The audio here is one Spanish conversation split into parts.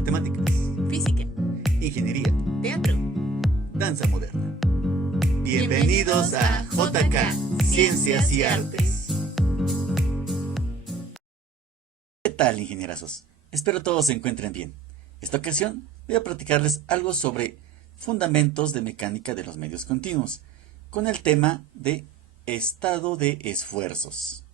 matemáticas, física, ingeniería, teatro. danza moderna. Bienvenidos a JK, Ciencias y Artes. ¿Qué tal, ingenierazos? Espero todos se encuentren bien. Esta ocasión voy a platicarles algo sobre fundamentos de mecánica de los medios continuos, con el tema de estado de esfuerzos.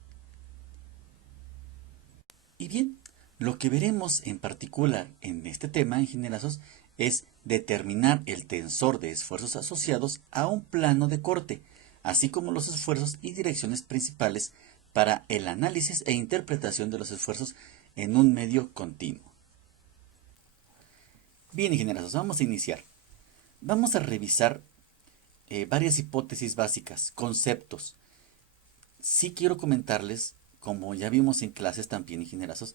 Y bien, lo que veremos en particular en este tema, ingenierazos, es determinar el tensor de esfuerzos asociados a un plano de corte, así como los esfuerzos y direcciones principales para el análisis e interpretación de los esfuerzos en un medio continuo. Bien, ingenierazos, vamos a iniciar. Vamos a revisar varias hipótesis básicas, conceptos. Sí quiero comentarles, como ya vimos en clases también, ingenierazos,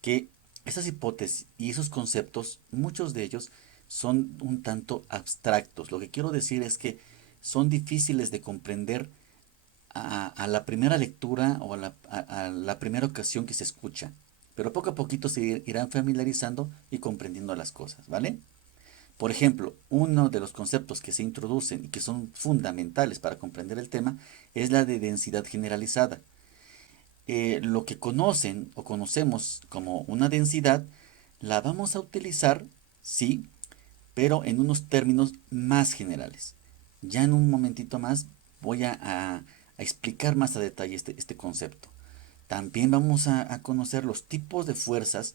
que esas hipótesis y esos conceptos, muchos de ellos son un tanto abstractos. Lo que quiero decir es que son difíciles de comprender a la primera lectura o a la primera ocasión que se escucha. Pero poco a poquito se irán familiarizando y comprendiendo las cosas, ¿vale? Por ejemplo, uno de los conceptos que se introducen y que son fundamentales para comprender el tema es la de densidad generalizada. Lo que conocen o conocemos como una densidad, la vamos a utilizar, sí, pero en unos términos más generales. Ya en un momentito más voy a explicar más a detalle este concepto. También vamos a conocer los tipos de fuerzas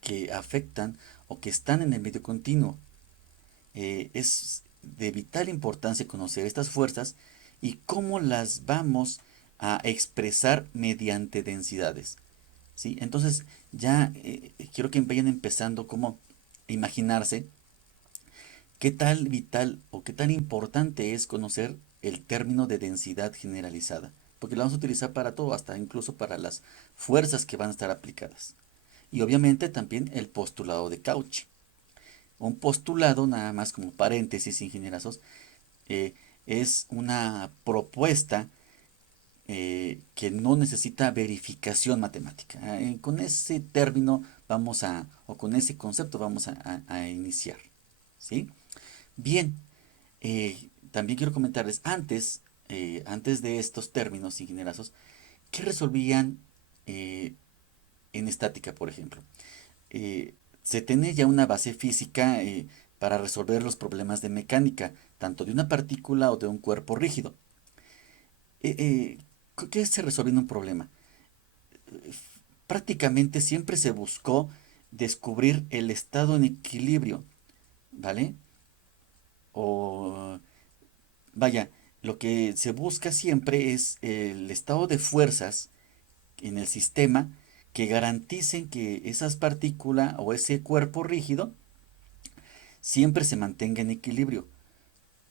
que afectan o que están en el medio continuo. Es de vital importancia conocer estas fuerzas y cómo las vamos a expresar mediante densidades. ¿Sí? Entonces ya quiero que vayan empezando como imaginarse qué tal vital o qué tan importante es conocer el término de densidad generalizada, porque lo vamos a utilizar para todo, hasta incluso para las fuerzas que van a estar aplicadas. Y obviamente también el postulado de Cauchy. Un postulado, nada más como paréntesis, ingenierazos, eh, es una propuesta que no necesita verificación matemática. Con ese término vamos o con ese concepto vamos a iniciar. ¿Sí? Bien, también quiero comentarles, antes de estos términos ingenierazos, ¿qué resolvían en estática, por ejemplo? Se tiene ya una base física para resolver los problemas de mecánica, tanto de una partícula o de un cuerpo rígido. ¿Qué se resuelve en un problema? Prácticamente siempre se buscó descubrir el estado en equilibrio, ¿vale? O vaya, lo que se busca siempre es el estado de fuerzas en el sistema que garanticen que esas partículas o ese cuerpo rígido siempre se mantenga en equilibrio.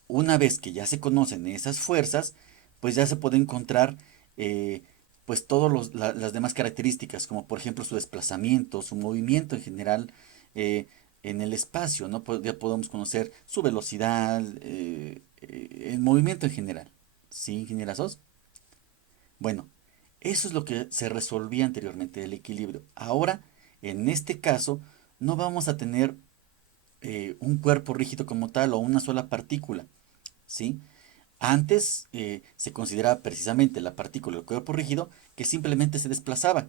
Una vez que ya se conocen esas fuerzas, pues ya se puede encontrar pues todas las demás características, como por ejemplo su desplazamiento, su movimiento en general eh, en el espacio, ¿no? Ya podemos conocer su velocidad, el movimiento en general. ¿Sí, ingeniera Sos? Bueno, eso es lo que se resolvía anteriormente, el equilibrio. Ahora, en este caso, no vamos a tener un cuerpo rígido como tal o una sola partícula, ¿sí? Antes se consideraba precisamente la partícula del cuerpo rígido que simplemente se desplazaba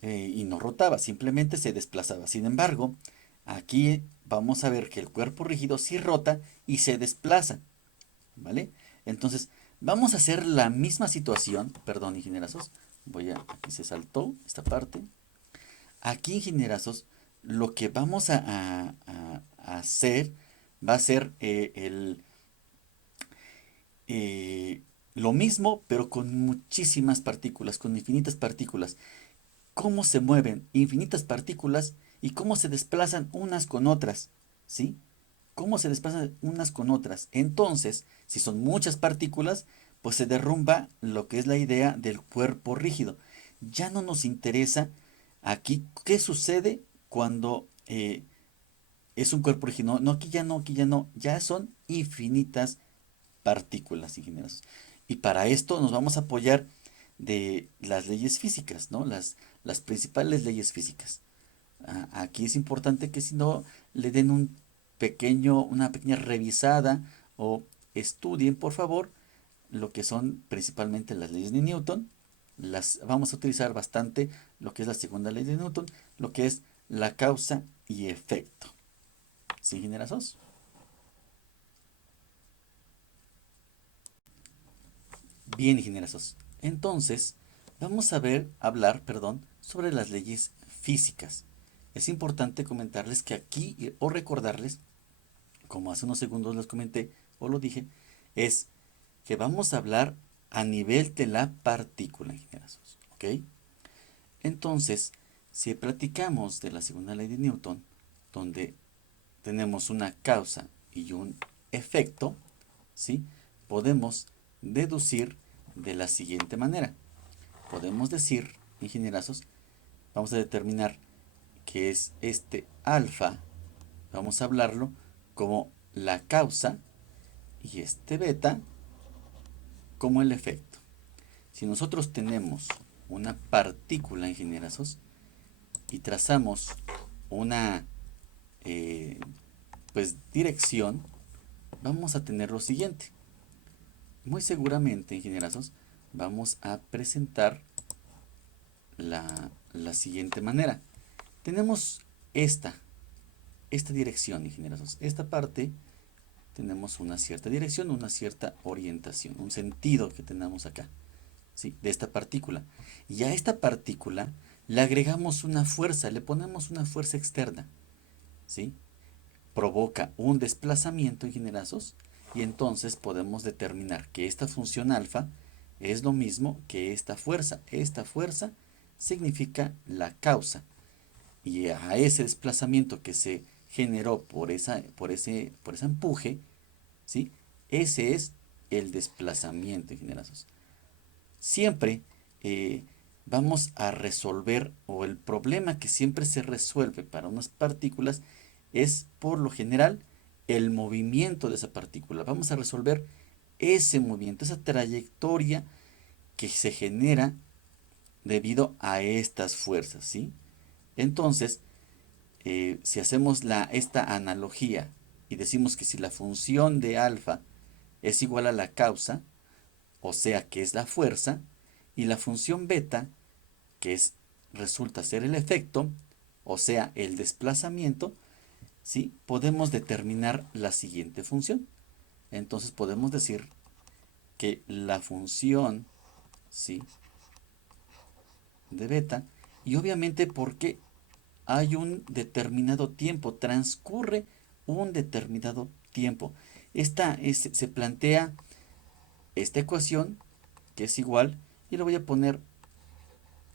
y no rotaba, simplemente se desplazaba. Sin embargo, aquí vamos a ver que el cuerpo rígido sí rota y se desplaza, ¿vale? Entonces, vamos a hacer la misma situación, perdón, ingenierazos, aquí se saltó esta parte. Aquí, ingenierazos, lo que vamos a hacer va a ser lo mismo, pero con muchísimas partículas, con infinitas partículas. ¿Cómo se mueven infinitas partículas y cómo se desplazan unas con otras? ¿Sí? ¿Cómo se desplazan unas con otras? Entonces, si son muchas partículas, pues se derrumba lo que es la idea del cuerpo rígido. Ya no nos interesa aquí qué sucede cuando es un cuerpo rígido. No, no, aquí ya no, aquí ya no. Ya son infinitas partículas, ingenieros. Y para esto nos vamos a apoyar de las leyes físicas, ¿no? Las principales leyes físicas. Aquí es importante que si no le den una pequeña revisada o estudien, por favor, lo que son principalmente las leyes de Newton. Vamos a utilizar bastante lo que es la segunda ley de Newton, lo que es la causa y efecto. ¿Sí, ingenierazos? Bien, ingenierazos. Entonces, vamos a hablar, perdón, sobre las leyes físicas. Es importante comentarles que aquí, o recordarles, como hace unos segundos les comenté o lo dije, es que vamos a hablar a nivel de la partícula, ingenierazos. ¿Ok? Entonces, si platicamos de la segunda ley de Newton, donde tenemos una causa y un efecto, ¿sí? Podemos deducir de la siguiente manera. Podemos decir, ingenierazos, vamos a determinar que es este alfa, vamos a hablarlo como la causa y este beta como el efecto. Si nosotros tenemos una partícula, ingenierazos, y trazamos una pues dirección, vamos a tener lo siguiente. Muy seguramente, ingenierazos, vamos a presentar la siguiente manera. Tenemos esta dirección, ingenierazos. Esta parte tenemos una cierta dirección, una cierta orientación, un sentido que tenemos acá, ¿sí? De esta partícula. Y a esta partícula le agregamos una fuerza, le ponemos una fuerza externa, ¿sí? Provoca un desplazamiento, ingenierazos, y entonces podemos determinar que esta función alfa es lo mismo que esta fuerza. Esta fuerza significa la causa. Y a ese desplazamiento que se generó por ese empuje, ¿sí? Ese es el desplazamiento, ingenierazos. Siempre eh, vamos a resolver, o el problema que siempre se resuelve para unas partículas es por lo general el movimiento de esa partícula. Vamos a resolver ese movimiento, esa trayectoria que se genera debido a estas fuerzas, ¿sí? Entonces, si hacemos esta analogía y decimos que si la función de alfa es igual a la causa, o sea que es la fuerza, y la función beta, que resulta ser el efecto, o sea el desplazamiento, ¿sí? Podemos determinar la siguiente función. Entonces podemos decir que la función, ¿sí? de beta, y obviamente porque hay un determinado tiempo, transcurre un determinado tiempo. Se plantea esta ecuación que es igual, y le voy a poner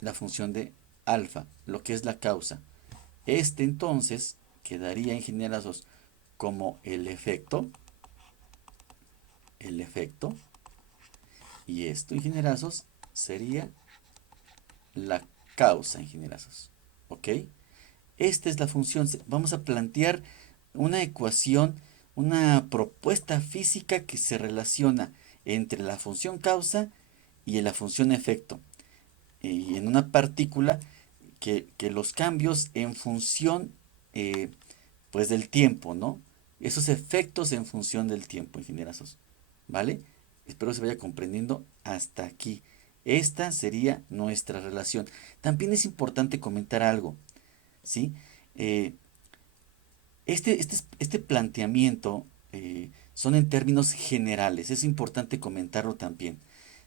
la función de alfa, lo que es la causa. Este entonces quedaría, ingenierazos, como el efecto, y esto, ingenierazos, sería la causa, ingenierazos. ¿Ok? Esta es la función. Vamos a plantear una ecuación, una propuesta física que se relaciona entre la función causa y la función efecto. Y en una partícula que los cambios en función pues del tiempo, ¿no? Esos efectos en función del tiempo, ingenierazos. ¿Vale? Espero se vaya comprendiendo hasta aquí. Esta sería nuestra relación. También es importante comentar algo, ¿sí? Eh, este planteamiento son en términos generales, es importante comentarlo también.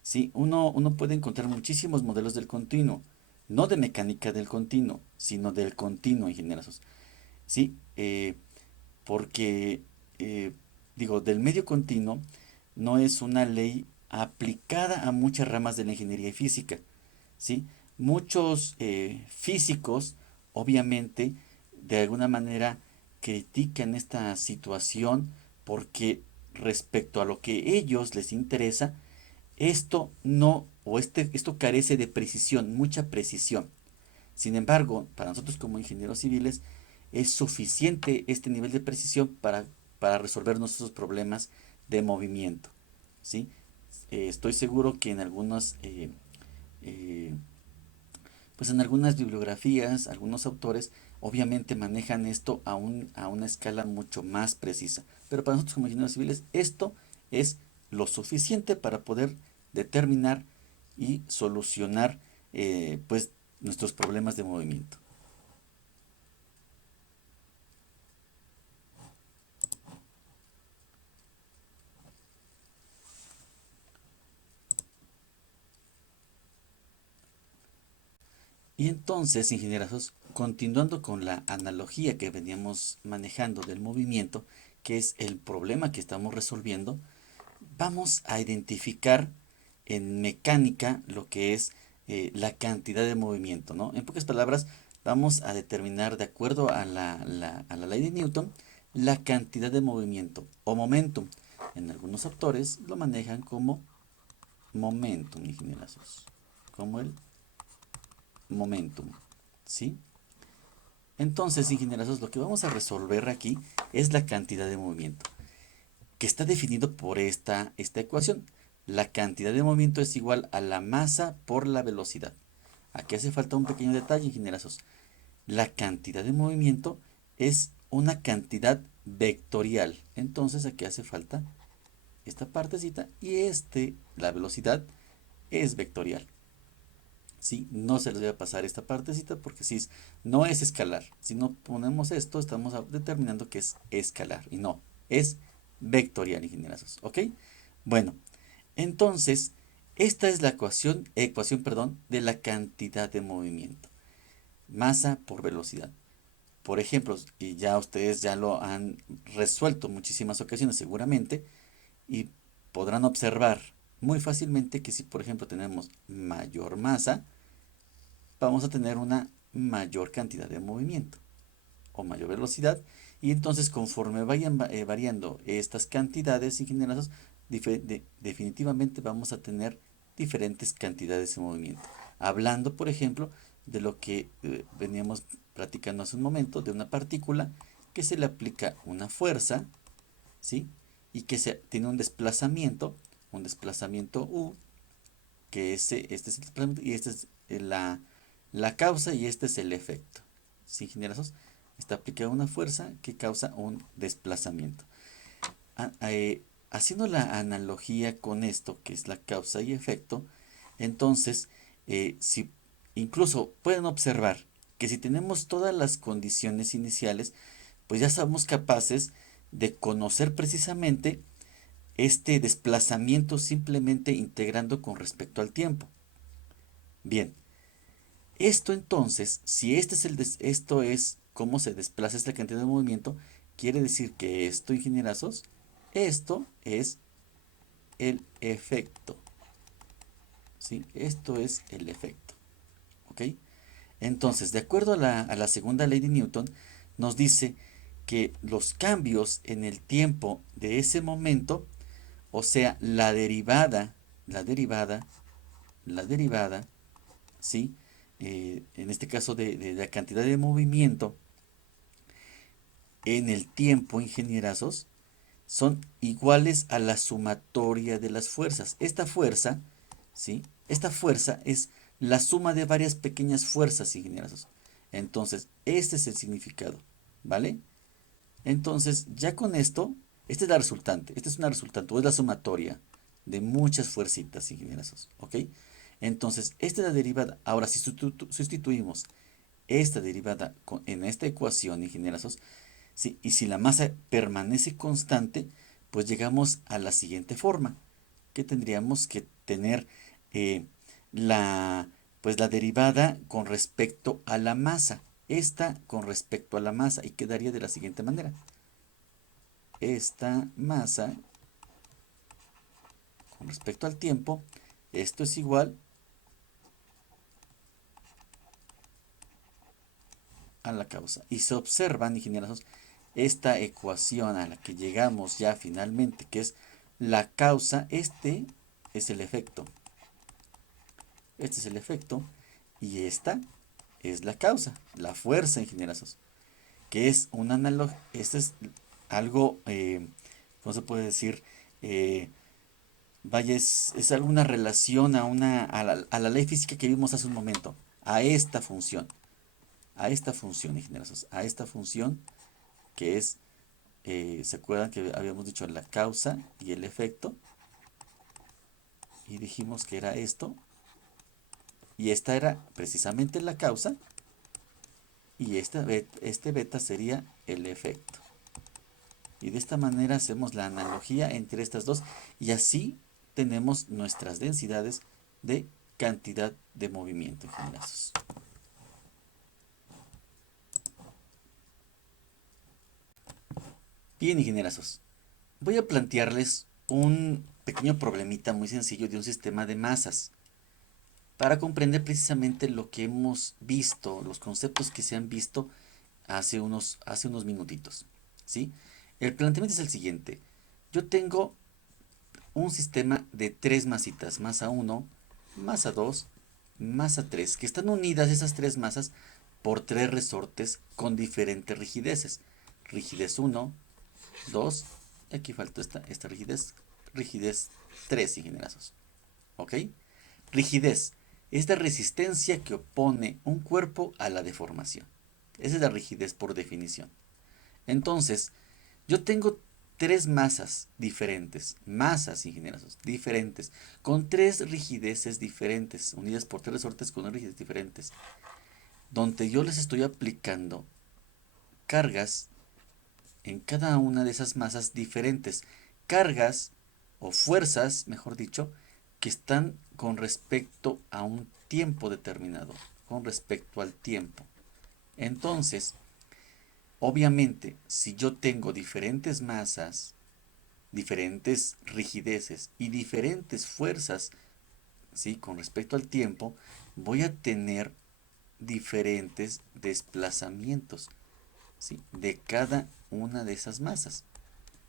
¿Sí? Uno puede encontrar muchísimos modelos del continuo, no de mecánica del continuo, sino del continuo, ingenieros. ¿Sí? Porque, eh, digo, del medio continuo no es una ley aplicada a muchas ramas de la ingeniería y física. ¿Sí? Muchos físicos, obviamente, de alguna manera critican esta situación porque respecto a lo que ellos les interesa, esto no, esto carece de precisión, mucha precisión. Sin embargo, para nosotros como ingenieros civiles, es suficiente este nivel de precisión para resolver nuestros problemas de movimiento. ¿Sí? Estoy seguro que en algunos eh, pues en algunas bibliografías, algunos autores, obviamente manejan esto a una escala mucho más precisa. Pero para nosotros como ingenieros civiles, esto es lo suficiente para poder determinar y solucionar pues nuestros problemas de movimiento. Y entonces, ingenieros, continuando con la analogía que veníamos manejando del movimiento, que es el problema que estamos resolviendo, vamos a identificar en mecánica lo que es la cantidad de movimiento, ¿no? En pocas palabras, vamos a determinar de acuerdo a a la ley de Newton la cantidad de movimiento o momentum. En algunos autores lo manejan como momentum, ingenieros, como el momentum, ¿sí? Entonces, ingenieros, lo que vamos a resolver aquí es la cantidad de movimiento, que está definido por esta ecuación. La cantidad de movimiento es igual a la masa por la velocidad. Aquí hace falta un pequeño detalle, ingenieros. La cantidad de movimiento es una cantidad vectorial. Entonces aquí hace falta esta partecita y la velocidad es vectorial. ¿Sí? No se les voy a pasar esta partecita porque si no es escalar. Si no ponemos esto, estamos determinando que es escalar y no, es vectorial, ingenieros. ¿Ok? Bueno, entonces, esta es la ecuación, perdón, de la cantidad de movimiento. Masa por velocidad. Por ejemplo, y ya ustedes ya lo han resuelto muchísimas ocasiones seguramente, y podrán observar muy fácilmente que si por ejemplo tenemos mayor masa, vamos a tener una mayor cantidad de movimiento o mayor velocidad, y entonces conforme vayan variando estas cantidades, ingenieros, definitivamente vamos a tener diferentes cantidades de movimiento. Hablando, por ejemplo, de lo que veníamos platicando hace un momento, de una partícula que se le aplica una fuerza, ¿sí? Y que tiene un desplazamiento U, que este es el desplazamiento y esta es la causa y este es el efecto. ¿Sí, ingenieros? Está aplicada una fuerza que causa un desplazamiento. Haciendo la analogía con esto, que es la causa y efecto, entonces, si incluso pueden observar que si tenemos todas las condiciones iniciales, pues ya somos capaces de conocer precisamente este desplazamiento simplemente integrando con respecto al tiempo. Bien, esto entonces, si esto es cómo se desplaza esta cantidad de movimiento, quiere decir que esto, ingenierazos, esto es el efecto. ¿Sí? Esto es el efecto. ¿Ok? Entonces, de acuerdo a la segunda ley de Newton, nos dice que los cambios en el tiempo de ese momento, o sea, la derivada, la derivada, ¿sí? En este caso de la cantidad de movimiento en el tiempo, ingenierazos, son iguales a la sumatoria de las fuerzas. Esta fuerza, ¿sí? Esta fuerza es la suma de varias pequeñas fuerzas, ingenierazos. Entonces, este es el significado, ¿vale? Entonces, ya con esto, esta es la resultante, esta es una resultante, o es la sumatoria de muchas fuercitas, ingenierazos, ¿ok? Entonces, esta es la derivada. Ahora, si sustituimos esta derivada en esta ecuación, ingenierazos, ¿sí? Y si la masa permanece constante, pues llegamos a la siguiente forma, que tendríamos que tener eh, la, pues la derivada con respecto a la masa. Esta con respecto a la masa y quedaría de la siguiente manera. Esta masa con respecto al tiempo, esto es igual a la causa. Y se observan, ingenieros, esta ecuación a la que llegamos ya finalmente, que es la causa, este es el efecto. Este es el efecto y esta es la causa, la fuerza, ingenieros, que es un análogo, este es algo, ¿cómo se puede decir? Vaya, es alguna relación a la ley física que vimos hace un momento. a esta función, ingenieros, a esta función que es, ¿se acuerdan que habíamos dicho la causa y el efecto? Y dijimos que era esto, y esta era precisamente la causa, y este beta sería el efecto. Y de esta manera hacemos la analogía entre estas dos, y así tenemos nuestras densidades de cantidad de movimiento, ingenieros. Bien, ingenierazos, voy a plantearles un pequeño problemita muy sencillo de un sistema de masas para comprender precisamente lo que hemos visto, los conceptos que se han visto hace unos minutitos, ¿sí? El planteamiento es el siguiente. Yo tengo un sistema de tres masitas, masa 1, masa 2, masa 3, que están unidas esas tres masas por tres resortes con diferentes rigideces. Rigidez 1, 2, y aquí faltó esta rigidez, rigidez 3, ingenierazos. ¿Ok? Rigidez es la resistencia que opone un cuerpo a la deformación. Esa es la rigidez por definición. Entonces, yo tengo tres masas, ingenieros, diferentes, con tres rigideces diferentes, unidas por tres resortes con rigidez diferentes, donde yo les estoy aplicando cargas en cada una de esas masas diferentes, cargas o fuerzas, mejor dicho, que están con respecto a un tiempo determinado, con respecto al tiempo. Entonces, obviamente, si yo tengo diferentes masas, diferentes rigideces y diferentes fuerzas, ¿sí? Con respecto al tiempo, voy a tener diferentes desplazamientos, ¿sí? De cada una de esas masas.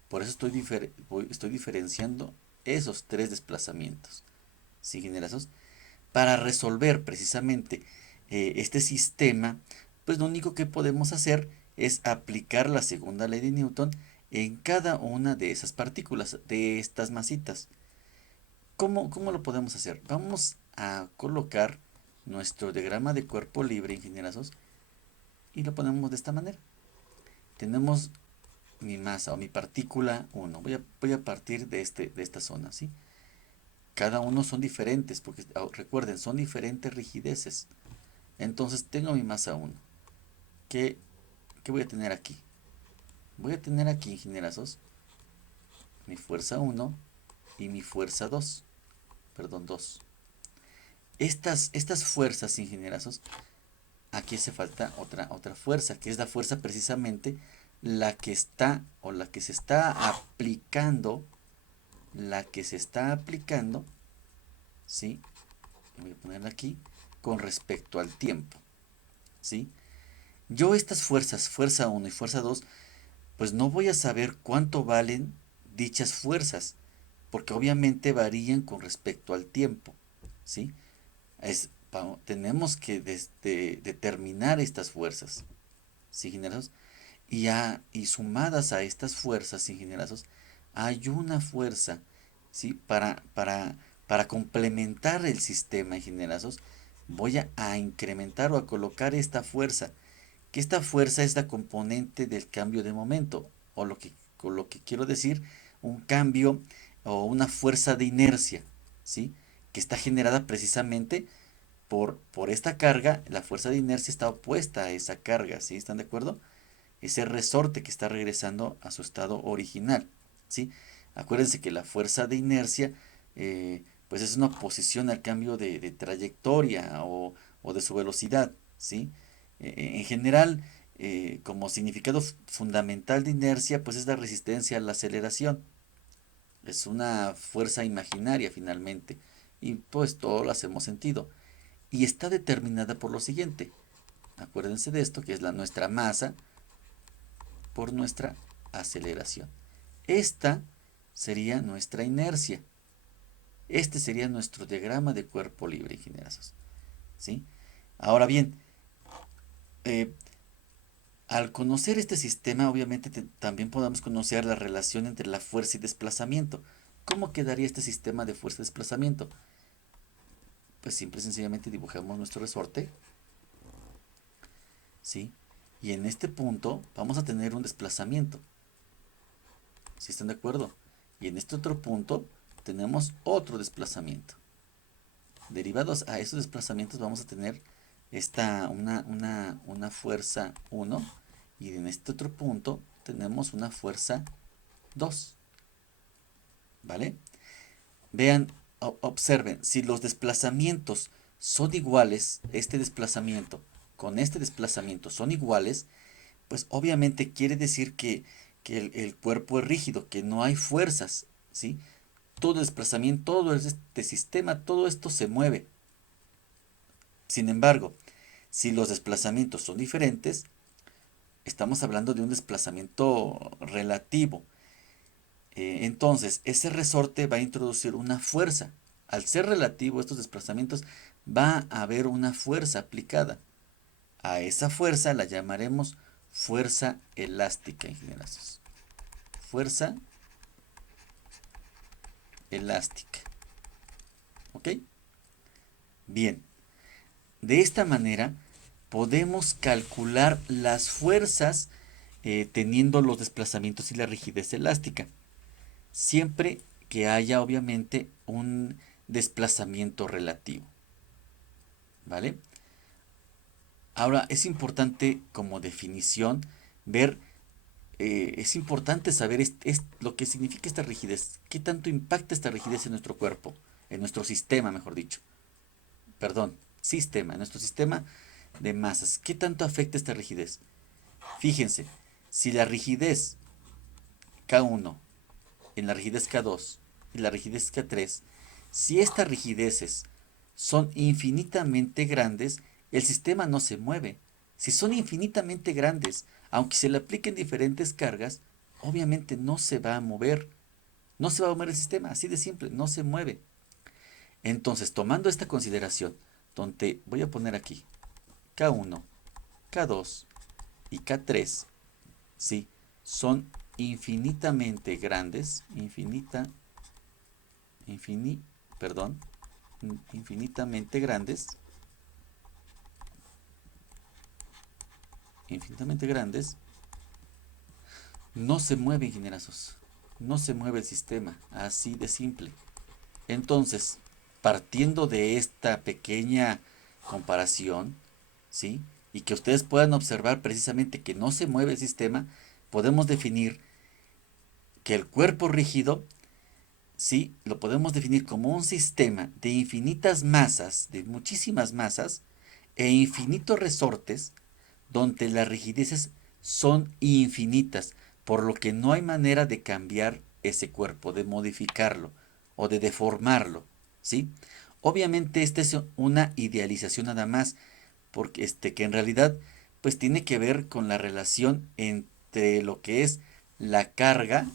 Por eso estoy diferenciando esos tres desplazamientos, ¿sí, generazos? Para resolver precisamente este sistema, pues lo único que podemos hacer es aplicar la segunda ley de Newton en cada una de esas partículas, de estas masitas. ¿Cómo lo podemos hacer? Vamos a colocar nuestro diagrama de cuerpo libre, ingenierazos, y lo ponemos de esta manera. Tenemos mi masa o mi partícula 1. Voy a partir de esta zona, ¿sí? Cada uno son diferentes, porque recuerden, son diferentes rigideces. Entonces tengo mi masa 1. ¿Qué, ¿Qué voy a tener aquí? Voy a tener aquí, ingenierazos, mi fuerza 1 y mi fuerza 2. Perdón, 2. Estas fuerzas, ingenierazos, aquí hace falta otra fuerza, que es la fuerza precisamente la que está o la que se está aplicando, ¿sí? Voy a ponerla aquí, con respecto al tiempo, ¿sí? Yo estas fuerzas, fuerza 1 y fuerza 2, pues no voy a saber cuánto valen dichas fuerzas, porque obviamente varían con respecto al tiempo, ¿sí? Tenemos que determinar estas fuerzas, ¿sí, ingenieros? Y sumadas a estas fuerzas, ingenieros, hay una fuerza, ¿sí? Para complementar el sistema, ingenieros, voy a incrementar o a colocar esta fuerza, que esta fuerza es la componente del cambio de momento, o lo que quiero decir, un cambio o una fuerza de inercia, ¿sí? Que está generada precisamente por esta carga. La fuerza de inercia está opuesta a esa carga, ¿sí? ¿Están de acuerdo? Ese resorte que está regresando a su estado original, ¿sí? Acuérdense que la fuerza de inercia, pues es una oposición al cambio de trayectoria o de su velocidad, ¿sí? En general, como significado fundamental de inercia, pues es la resistencia a la aceleración. Es una fuerza imaginaria finalmente, y pues todo lo hacemos sentido. Y está determinada por lo siguiente. Acuérdense de esto, que es nuestra masa por nuestra aceleración. Esta sería nuestra inercia. Este sería nuestro diagrama de cuerpo libre, ingenieros, ¿sí? Ahora bien, eh, al conocer este sistema, obviamente también podemos conocer la relación entre la fuerza y desplazamiento. ¿Cómo quedaría este sistema de fuerza y desplazamiento? pues simple y sencillamente dibujamos nuestro resorte, ¿sí? Y en este punto vamos a tener un desplazamiento, ¿sí están de acuerdo? Y en este otro punto tenemos otro desplazamiento. Derivados a esos desplazamientos vamos a tener una fuerza 1 y en este otro punto tenemos una fuerza 2, ¿vale? Vean, observen, si los desplazamientos son iguales, este desplazamiento con este desplazamiento son iguales, pues obviamente quiere decir que el cuerpo es rígido, que no hay fuerzas, ¿sí? Todo desplazamiento, todo este sistema, todo esto se mueve. Sin embargo, si los desplazamientos son diferentes, estamos hablando de un desplazamiento relativo. Entonces, ese resorte va a introducir una fuerza. Al ser relativo estos desplazamientos, va a haber una fuerza aplicada. A esa fuerza la llamaremos fuerza elástica, ingenieros. Fuerza elástica. ¿Ok? Bien. De esta manera podemos calcular las fuerzas teniendo los desplazamientos y la rigidez elástica. Siempre que haya obviamente un desplazamiento relativo. ¿Vale? Ahora es importante como definición ver, es importante saber lo que significa esta rigidez. ¿Qué tanto impacta esta rigidez en nuestro cuerpo? En nuestro sistema, mejor dicho. Perdón, sistema, en nuestro sistema de masas. ¿Qué tanto afecta esta rigidez? Fíjense, si la rigidez K1, en la rigidez K2 y la rigidez K3, si estas rigideces son infinitamente grandes, el sistema no se mueve. Si son infinitamente grandes, aunque se le apliquen diferentes cargas, obviamente no se va a mover. No se va a mover el sistema, así de simple, no se mueve. Entonces, tomando esta consideración, donde voy a poner aquí K1, K2 y K3, ¿sí? Son infinitamente grandes, perdón, infinitamente grandes, no se mueve, ingenierazos, no se mueve el sistema, así de simple. Entonces, partiendo de esta pequeña comparación, ¿sí? Y que ustedes puedan observar precisamente que no se mueve el sistema, podemos definir que el cuerpo rígido, ¿sí? Lo podemos definir como un sistema de infinitas masas, de muchísimas masas, e infinitos resortes, donde las rigideces son infinitas, por lo que no hay manera de cambiar ese cuerpo, de modificarlo o de deformarlo, ¿sí? Obviamente esta es una idealización nada más, porque que en realidad pues tiene que ver con la relación entre lo que es la carga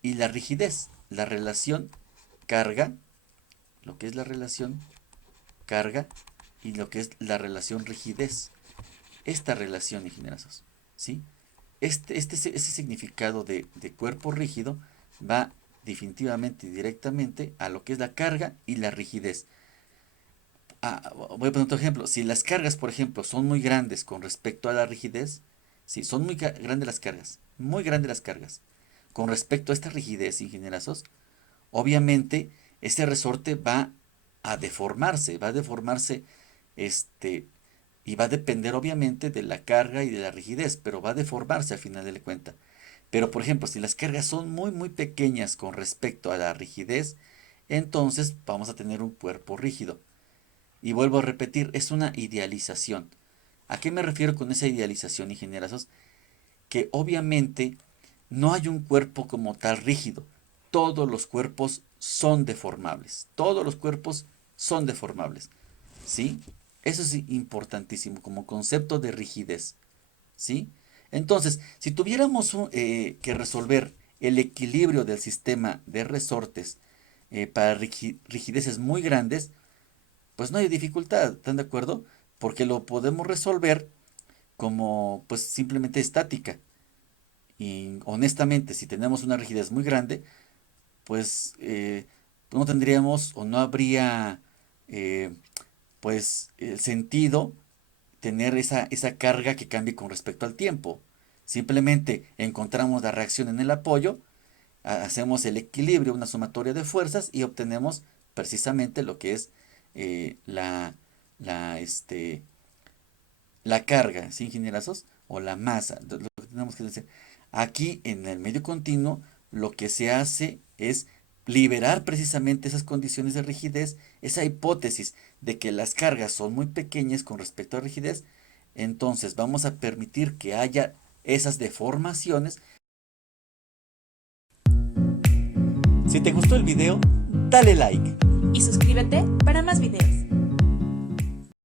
y la rigidez. La relación carga, lo que es la relación carga y lo que es la relación rigidez. Esta relación, ingenierazos, ¿sí? Ese significado de cuerpo rígido va definitivamente y directamente a lo que es la carga y la rigidez. Voy a poner otro ejemplo. Si las cargas, por ejemplo, son muy grandes con respecto a la rigidez, si son muy grandes las cargas, muy grandes las cargas, con respecto a esta rigidez, ingenierazos, obviamente ese resorte va a deformarse, este, y va a depender obviamente de la carga y de la rigidez, pero va a deformarse al final de la cuenta. Pero por ejemplo, si las cargas son muy muy pequeñas con respecto a la rigidez, entonces vamos a tener un cuerpo rígido. Y vuelvo a repetir, es una idealización. ¿A qué me refiero con esa idealización, ingenierazos? Que obviamente no hay un cuerpo como tal rígido. Todos los cuerpos son deformables. Todos los cuerpos son deformables. ¿Sí? Eso es importantísimo como concepto de rigidez. ¿Sí? Entonces, si tuviéramos que resolver el equilibrio del sistema de resortes para rigideces muy grandes, pues no hay dificultad, ¿están de acuerdo? Porque lo podemos resolver como pues simplemente estática. Y honestamente, si tenemos una rigidez muy grande, pues no tendríamos o no habría pues el sentido tener esa carga que cambie con respecto al tiempo. Simplemente encontramos la reacción en el apoyo, hacemos el equilibrio, una sumatoria de fuerzas y obtenemos precisamente lo que es la, la, este, la carga, ¿sí, ingenierazos? O la masa, lo que tenemos que decir. Aquí en el medio continuo lo que se hace es liberar precisamente esas condiciones de rigidez, esa hipótesis de que las cargas son muy pequeñas con respecto a rigidez, entonces vamos a permitir que haya esas deformaciones. Si te gustó el video, dale like. Y suscríbete para más videos.